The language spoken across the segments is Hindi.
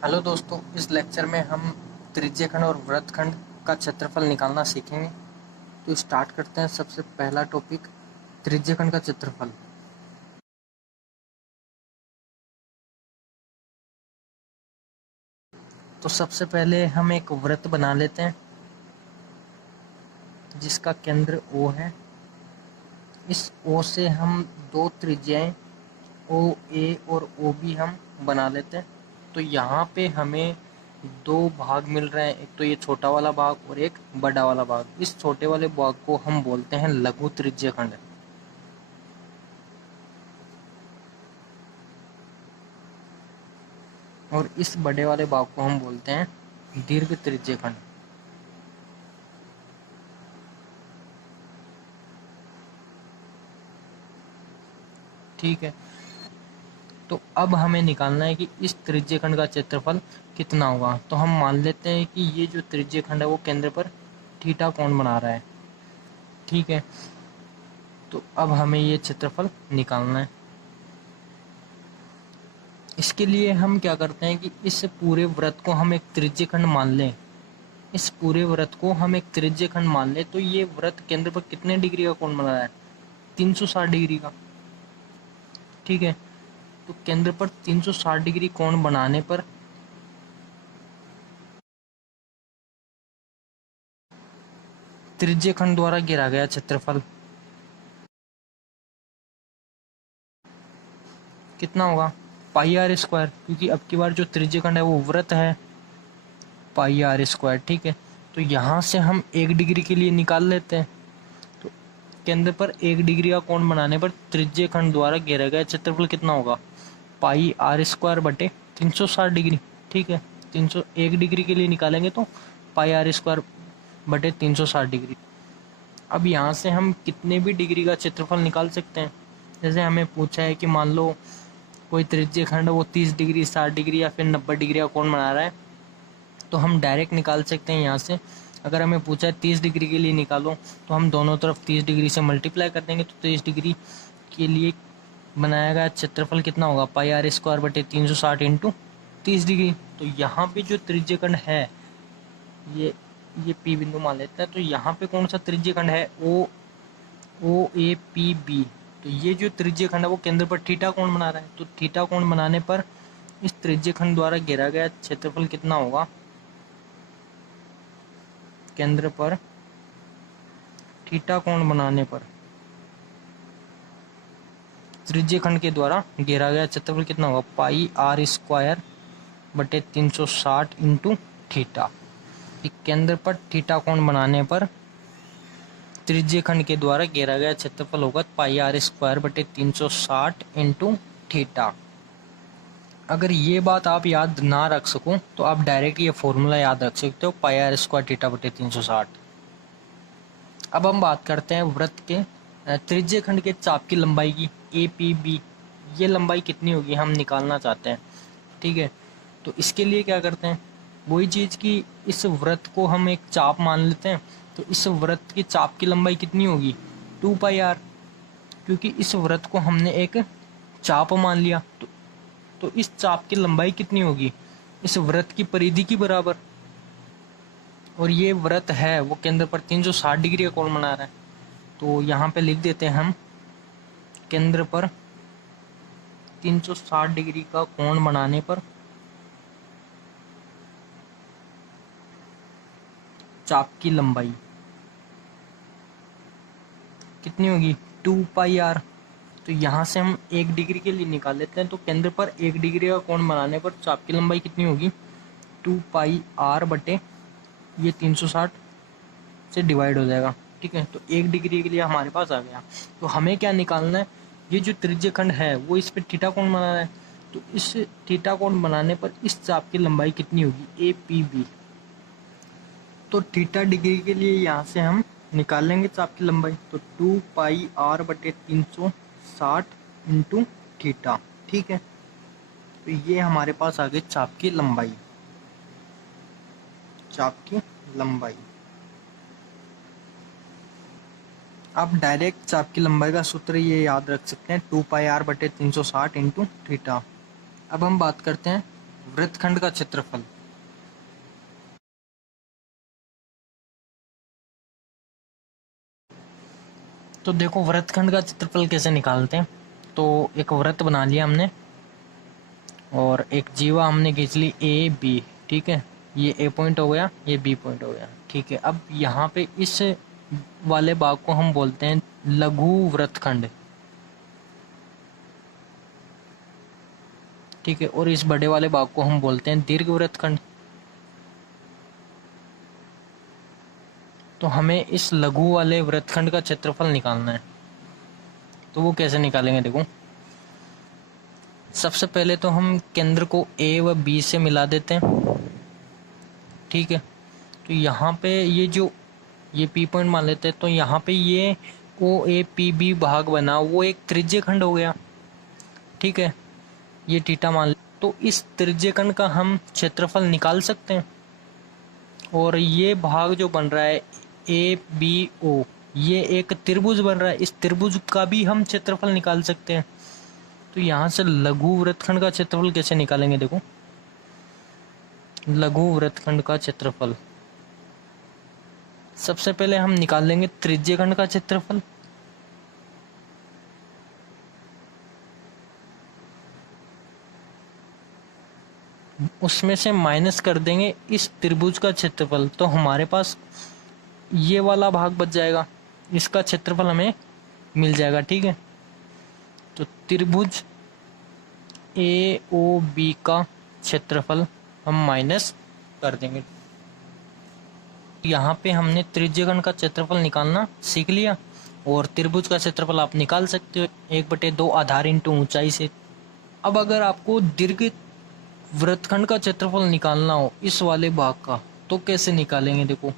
हेलो दोस्तों, इस लेक्चर में हम त्रिज्यखंड और वृत्तखंड का क्षेत्रफल निकालना सीखेंगे। तो स्टार्ट करते हैं। सबसे पहला टॉपिक त्रिज्यखंड का क्षेत्रफल। तो सबसे पहले हम एक वृत्त बना लेते हैं जिसका केंद्र O है। इस O से हम दो त्रिज्याएं OA और OB हम बना लेते हैं। तो यहाँ पे हमें दो भाग मिल रहे हैं, एक तो ये छोटा वाला भाग और एक बड़ा वाला भाग। इस छोटे वाले भाग को हम बोलते हैं लघु त्रिज्यखंड और इस बड़े वाले भाग को हम बोलते हैं दीर्घ त्रिज्यखंड। ठीक है, तो अब हमें निकालना है कि इस त्रिज्यखंड का क्षेत्रफल कितना होगा। तो हम मान लेते हैं कि ये जो त्रिज्यखंड है वो केंद्र पर थीटा कोण बना रहा है। ठीक है, तो अब हमें ये क्षेत्रफल निकालना है। इसके लिए हम क्या करते हैं कि इस पूरे वृत्त को हम एक त्रिज्यखंड मान लें। इस पूरे वृत्त को हम एक त्रिज्यखंड मान लें तो ये वृत्त केंद्र पर कितने डिग्री का कोण बना रहा है? 360 डिग्री का। ठीक है, तो केंद्र पर 360 डिग्री कोण बनाने पर त्रिज्यखंड द्वारा घेरा गया क्षेत्रफल कितना होगा? पाई आर स्क्वायर, क्योंकि अब की बार जो त्रिज्यखंड है वो वृत्त है, पाई आर स्क्वायर। ठीक है, तो यहाँ से हम 1 डिग्री के लिए निकाल लेते हैं। तो केंद्र पर 1 डिग्री का कोण बनाने पर त्रिज्यखंड द्वारा घेरा गया क्षेत्रफल कितना होगा? पाई आर स्क्वायर बटे 360 डिग्री। ठीक है, 1 डिग्री के लिए निकालेंगे तो पाई आर स्क्वायर बटे 360 डिग्री। अब यहाँ से हम कितने भी डिग्री का क्षेत्रफल निकाल सकते हैं। जैसे हमें पूछा है कि मान लो कोई त्रिज्यखंड वो 30 डिग्री, 60 डिग्री या फिर 90 डिग्री का कोण बना रहा है, तो हम डायरेक्ट निकाल सकते हैं यहाँ से। अगर हमें पूछा है 30 डिग्री के लिए निकालो, तो हम दोनों तरफ 30 डिग्री से मल्टीप्लाई कर देंगे। तो 30 डिग्री के लिए बनाया गया क्षेत्रफल कितना होगा? पाई आर स्क्वायर बटे 360 इंटू 30 डिग्री। तो यहाँ पे जो त्रिज्यखंड है ये P बिंदु मान लेते हैं। तो यहाँ पे कौन सा त्रिज्यखंड है? OAPB। तो ये जो त्रिज्यखंड है वो केंद्र पर थीटा कोण बना रहा है। तो थीटा कोण बनाने पर इस त्रिज्यखंड द्वारा घेरा गया क्षेत्रफल कितना होगा? केंद्र पर थीटा कोण बनाने पर त्रिज्यखंड के द्वारा घेरा गया क्षेत्रफल कितना होगा? पाई आर स्क्वायर बटे 360 इंटू थीटा। केंद्र पर थीटा कोण बनाने पर त्रिज्यखंड के द्वारा घेरा गया क्षेत्रफल होगा पाई आर स्क्वायर बटे 360 इंटू थीटा। अगर ये बात आप याद ना रख सको तो आप डायरेक्ट ये फॉर्मूला याद रख सकते हो, पाई आर स्क्वायर थीटा बटे 360। अब हम बात करते हैं वृत्त के त्रिज्यखंड के चाप की लंबाई की, APB। ये लंबाई कितनी होगी हम निकालना चाहते हैं। ठीक है, तो इसके लिए क्या करते हैं, वही चीज़ कि इस वृत्त को हम एक चाप मान लेते हैं। तो इस वृत्त की चाप की लंबाई कितनी होगी? 2 पाई आर, क्योंकि इस वृत्त को हमने एक चाप मान लिया। तो इस चाप की लंबाई कितनी होगी? इस वृत्त की परिधि की बराबर। और ये वृत्त है वो केंद्र पर 360 डिग्री का कोण बना रहा है। तो यहाँ पे लिख देते हैं हम, केंद्र पर 360 डिग्री का कोण बनाने पर चाप की लंबाई कितनी होगी? 2 पाई आर। तो यहाँ से हम 1 डिग्री के लिए निकाल लेते हैं। तो केंद्र पर 1 डिग्री का कोण बनाने पर चाप की लंबाई कितनी होगी? 2 पाई आर बटे ये 360 से डिवाइड हो जाएगा। ठीक है, तो 1 डिग्री के लिए हमारे पास आ गया। तो हमें क्या निकालना है? ये जो त्रिज्यखंड है वो इस पर थीटा कोण बना रहा है। तो इस थीटा कोण बनाने पर इस चाप की लंबाई कितनी होगी? APB। तो थीटा डिग्री के लिए यहाँ से हम निकालेंगे चाप की लंबाई। तो 2 पाई आर बटे 360 इंटू थीटा। ठीक है, तो ये हमारे पास आ गई चाप की लंबाई। चाप की लंबाई आप डायरेक्ट चाप की लंबाई का सूत्र ये याद रख सकते हैं, 2 पाई आर बटे 360 इंटू थीटा। अब हम बात करते हैं वृत्तखंड का क्षेत्रफल। तो देखो वृत्तखंड का क्षेत्रफल कैसे निकालते हैं। तो एक वृत्त बना लिया हमने और एक जीवा हमने खींच ली ए बी, ठीक है। ये ए पॉइंट हो गया, ये बी पॉइंट हो गया, ठीक है। अब यहाँ पे इस वाले भाग को हम बोलते हैं लघु वृत्तखंड, ठीक है। और इस बड़े वाले भाग को हम बोलते हैं दीर्घ वृत्तखंड। तो हमें इस लघु वाले वृत्तखंड का क्षेत्रफल निकालना है। तो वो कैसे निकालेंगे, देखो सबसे पहले तो हम केंद्र को ए व बी से मिला देते हैं, ठीक है। तो यहाँ पे ये पी पॉइंट मान लेते हैं। तो यहाँ पे ये ओ ए पी बी भाग बना, वो एक त्रिज्य खंड हो गया, ठीक है। ये थीटा मान ले। तो इस त्रिज्य खंड का हम क्षेत्रफल निकाल सकते हैं। और ये भाग जो बन रहा है ए बी ओ, ये एक त्रिभुज बन रहा है, इस त्रिभुज का भी हम क्षेत्रफल निकाल सकते हैं। तो यहाँ से लघु वृत्तखंड का क्षेत्रफल कैसे निकालेंगे, देखो लघु वृत्तखंड का क्षेत्रफल सबसे पहले हम निकाल लेंगे त्रिज्य खंड का क्षेत्रफल। उसमें से माइनस कर देंगे इस त्रिभुज का क्षेत्रफल, तो हमारे पास ये वाला भाग बच जाएगा, इसका क्षेत्रफल हमें मिल जाएगा, ठीक है। तो त्रिभुज ए ओ बी का क्षेत्रफल हम माइनस कर देंगे। यहाँ पे हमने त्रिज्यखंड का क्षेत्रफल निकालना सीख लिया और त्रिभुज का क्षेत्रफल आप निकाल सकते हो 1/2 आधार इंटू ऊंचाई से। अब अगर आपको दीर्घ वृत्तखंड का क्षेत्रफल निकालना हो इस वाले भाग का, तो कैसे निकालेंगे, देखो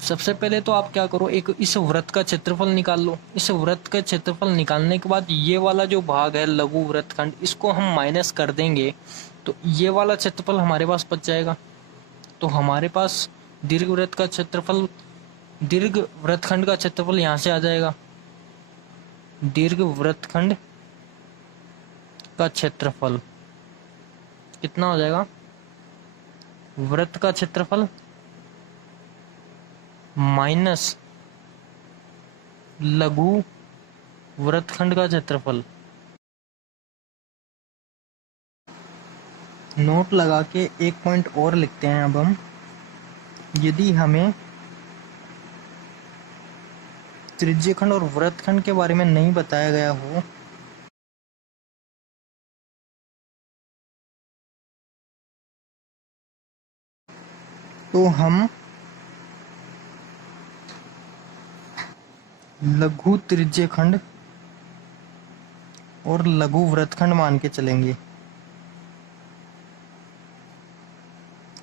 सबसे पहले तो आप क्या करो, एक इस वृत्त का क्षेत्रफल निकाल लो। इस वृत्त का क्षेत्रफल निकालने के बाद ये वाला जो भाग है लघु वृत्तखंड, इसको हम माइनस कर देंगे, तो ये वाला क्षेत्रफल हमारे पास बच जाएगा। तो हमारे पास दीर्घ वृत्त का क्षेत्रफल, दीर्घ वृत्तखंड का क्षेत्रफल यहाँ से आ जाएगा। दीर्घ वृत्तखंड का क्षेत्रफल कितना हो जाएगा, वृत्त का क्षेत्रफल माइनस लघु वृत्तखंड का क्षेत्रफल। नोट लगा के एक पॉइंट और लिखते हैं अब हम, यदि हमें त्रिज्यखंड और वृत्तखंड के बारे में नहीं बताया गया हो तो हम लघु त्रिज्यखंड और लघु वृत्तखंड मान के चलेंगे।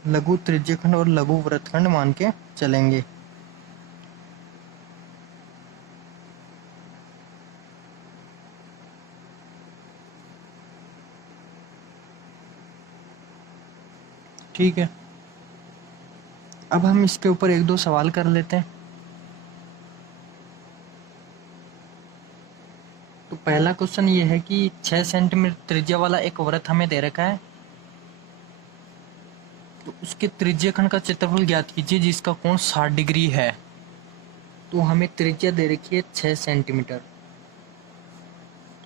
लघु त्रिज्यखंड और लघु वृत्तखंड मान के चलेंगे। ठीक है, अब हम इसके ऊपर एक दो सवाल कर लेते हैं। तो पहला क्वेश्चन ये है कि 6 सेंटीमीटर त्रिज्या वाला एक वृत्त हमें दे रखा है, तो उसके त्रिज्यखंड का क्षेत्रफल ज्ञात कीजिए जिसका कोण 60 डिग्री है। तो हमें त्रिज्या दे रखी है 6 सेंटीमीटर।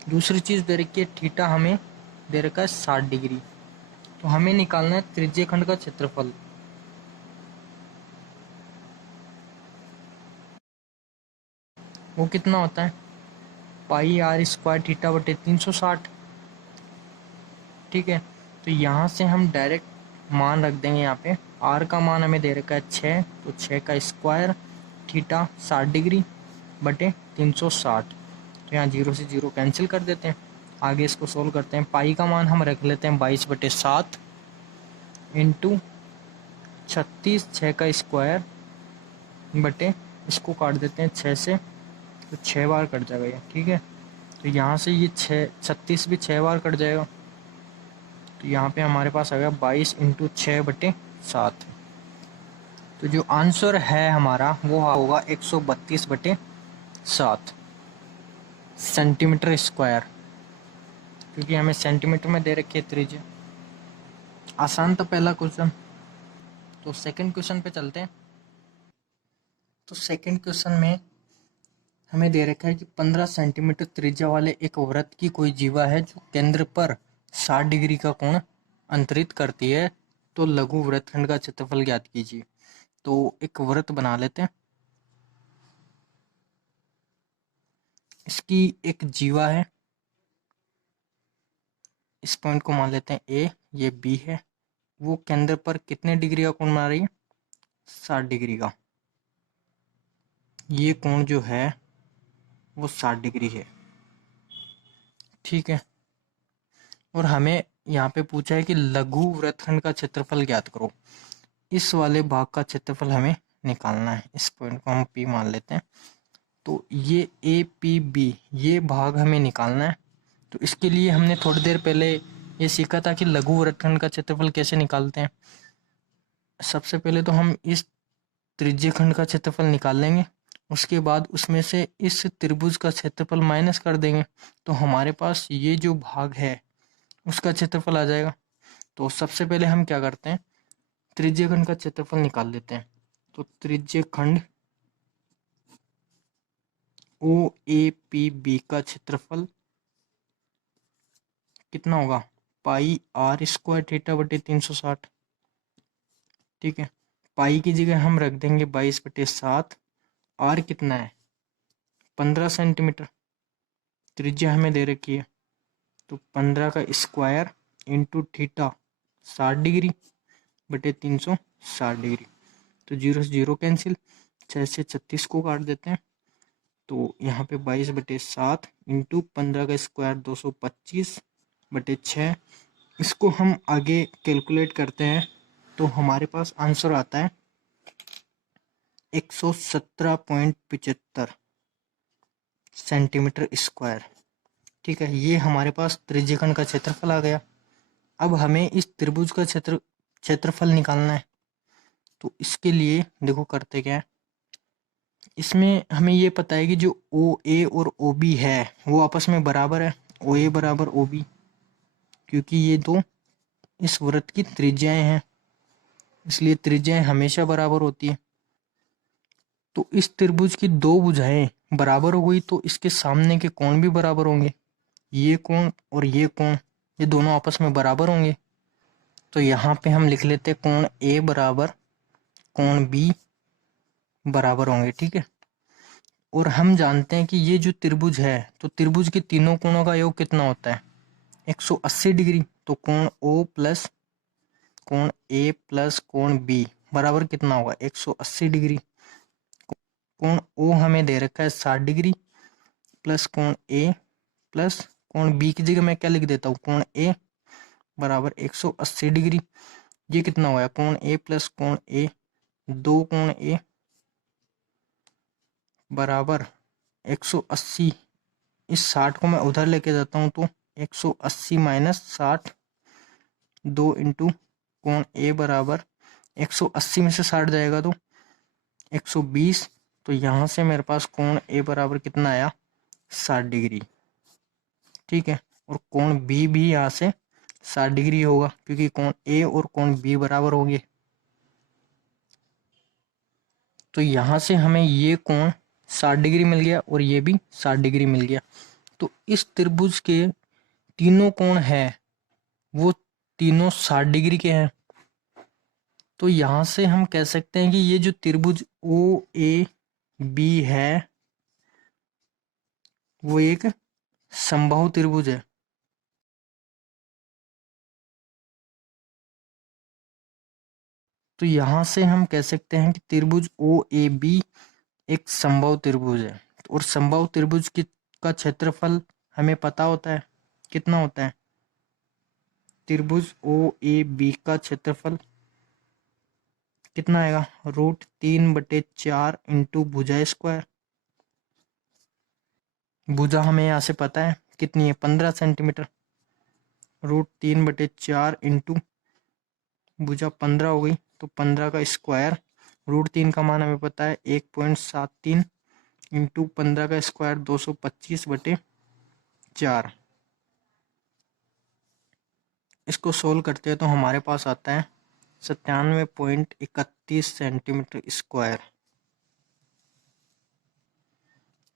दूसरी चीज दे रखी है थीटा हमें दे रखा है 60 डिग्री। तो हमें निकालना है त्रिज्यखंड का क्षेत्रफल। वो कितना होता है, पाई आर स्क्वायर थीटा बटे 360, ठीक है। तो यहाँ से हम डायरेक्ट मान रख देंगे। यहाँ पे आर का मान हमें दे रखा है 6, तो 6 का स्क्वायर थीटा 60 डिग्री बटे 360। तो यहाँ 0 से 0 कैंसिल कर देते हैं। आगे इसको सोल्व करते हैं। पाई का मान हम रख लेते हैं 22/7 इंटू 36, 6 का स्क्वायर बटे, इसको काट देते हैं 6 से, तो 6 बार कट जाएगा ये, ठीक है। तो यहाँ से ये 36 भी 6 बार कट जाएगा। तो यहाँ पे हमारे पास आ गया 22 इंटू 6/7। तो जो आंसर है हमारा वो होगा 132/7 सेंटीमीटर स्क्वायर, क्योंकि हमें सेंटीमीटर में दे रखी है त्रिज्या। आसान था पहला क्वेश्चन। तो सेकंड क्वेश्चन पे चलते हैं। तो सेकंड क्वेश्चन में हमें दे रखा है कि 15 सेंटीमीटर त्रिज्या वाले एक वृत्त की कोई जीवा है जो केंद्र पर 60 डिग्री का कोण अंतरित करती है, तो लघु वृत्तखंड का क्षेत्रफल ज्ञात कीजिए। तो एक वृत्त बना लेते हैं। इसकी एक जीवा है, इस पॉइंट को मान लेते हैं ए, ये बी है। वो केंद्र पर कितने डिग्री का कोण बना रही है? 60 डिग्री का। ये कोण जो है वो 60 डिग्री है, ठीक है। और हमें यहाँ पे पूछा है कि लघु वृत्तखंड का क्षेत्रफल ज्ञात करो। इस वाले भाग का क्षेत्रफल हमें निकालना है। इस पॉइंट को हम पी मान लेते हैं। तो ये ए पी बी, ये भाग हमें निकालना है। तो इसके लिए हमने थोड़ी देर पहले ये सीखा था कि लघु वृत्तखंड का क्षेत्रफल कैसे निकालते हैं। सबसे पहले तो हम इस त्रिज्यीय खंड का क्षेत्रफल निकाल लेंगे, उसके बाद उसमें से इस त्रिभुज का क्षेत्रफल माइनस कर देंगे, तो हमारे पास ये जो भाग है उसका क्षेत्रफल आ जाएगा। तो सबसे पहले हम क्या करते हैं, त्रिज्यीय खंड का क्षेत्रफल निकाल लेते हैं। तो त्रिज्यीय खंड ओ ए पी बी का क्षेत्रफल कितना होगा? पाई आर स्क्वायर थीटा बटे 360, ठीक है। पाई की जगह हम रख देंगे 22/7। आर कितना है? 15 सेंटीमीटर। त्रिज्या हमें दे रखी है, तो 15 का स्क्वायर इंटू थीटा 60 डिग्री बटे 360 डिग्री। तो 0 से 0 कैंसिल, 6 से 36 को काट देते हैं। तो यहाँ पे 22/7 इंटू 15 का स्क्वायर 225/6। इसको हम आगे कैलकुलेट करते हैं तो हमारे पास आंसर आता है 117.75 सेंटीमीटर स्क्वायर, ठीक है। ये हमारे पास त्रिज्यीय का क्षेत्रफल आ गया। अब हमें इस त्रिभुज का क्षेत्रफल निकालना है। तो इसके लिए देखो करते क्या है, इसमें हमें ये पता है कि जो ओ ए और ओ बी है वो आपस में बराबर है, ओ ए बराबर ओ बी, क्योंकि ये दो इस वृत्त की त्रिज्याएं हैं, इसलिए त्रिज्याएं हमेशा बराबर होती है। तो इस त्रिभुज की दो भुजाएं बराबर हो गई तो इसके सामने के कोण भी बराबर होंगे। ये कोण और ये कोण, ये दोनों आपस में बराबर होंगे। तो यहाँ पे हम लिख लेते हैं कोण ए बराबर कोण बी बराबर होंगे, ठीक है। और हम जानते हैं कि ये जो त्रिभुज है, तो त्रिभुज के तीनों कोणों का योग कितना होता है? 180 डिग्री। तो कोण ओ प्लस कोण ए प्लस कोण बी बराबर कितना होगा? 180 डिग्री। कोण ओ हमें दे रखा है 60 डिग्री, प्लस कोण ए प्लस कोण बी की जगह मैं क्या लिख देता हूँ? कोण ए बराबर 180 डिग्री। ये कितना होगा? कोण ए प्लस कोण ए, दो कोण ए बराबर 180। इस 60 को मैं उधर लेके जाता हूँ तो 180 माइनस 60, 2 इंटू कोण ए बराबर 180 में से 60 जाएगा तो 120। तो यहाँ से मेरे पास कोण ए बराबर कितना आया? 60 डिग्री, ठीक है। और कोण बी भी यहाँ से 60 डिग्री होगा, क्योंकि कोण ए और कोण बी बराबर होंगे। तो यहाँ से हमें ये कोण 60 डिग्री मिल गया और ये भी 60 डिग्री मिल गया। तो इस त्रिभुज के तीनों कोण है वो तीनों 60 डिग्री के हैं। तो यहाँ से हम कह सकते हैं कि ये जो त्रिभुज ओ ए बी है वो एक समबाहु त्रिभुज है। तो यहाँ से हम कह सकते हैं कि त्रिभुज ओ ए बी एक समबाहु त्रिभुज है। और समबाहु त्रिभुज की का क्षेत्रफल हमें पता होता है, कितना होता है? त्रिभुज ओ ए बी का क्षेत्रफल कितना आएगा? √3/4 इंटू भुजा स्क्वायर। भुजा हमें यहाँ से पता है कितनी है? 15 सेंटीमीटर। √3/4 इंटू भुजा 15 हो गई, तो 15 का स्क्वायर, √3 का मान हमें पता है 1.73 इंटू 15 का स्क्वायर 225/4। इसको सोल्व करते हैं तो हमारे पास आता है 97.31 सेंटीमीटर स्क्वायर।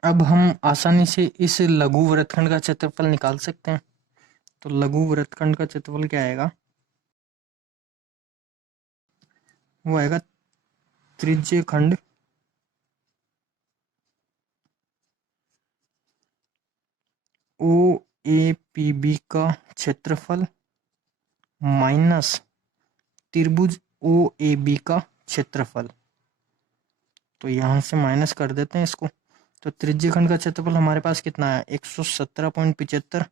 अब हम आसानी से इस लघु वृत्तखंड का क्षेत्रफल निकाल सकते हैं। तो लघु वृत्तखंड का क्षेत्रफल क्या आएगा, वो आएगा त्रिज्य खंड ओ ए पी बी का क्षेत्रफल माइनस त्रिभुज ओ ए बी का क्षेत्रफल। तो यहां से माइनस कर देते हैं इसको। तो त्रिज्य खंड का क्षेत्रफल हमारे पास कितना है 117.75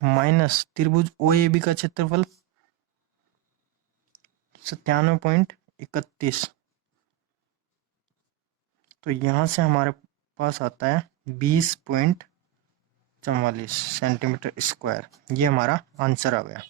माइनस त्रिभुज ओ ए बी का क्षेत्रफल 97.31। तो यहाँ से हमारे पास आता है 20.44 सेंटीमीटर स्क्वायर। ये हमारा आंसर आ गया।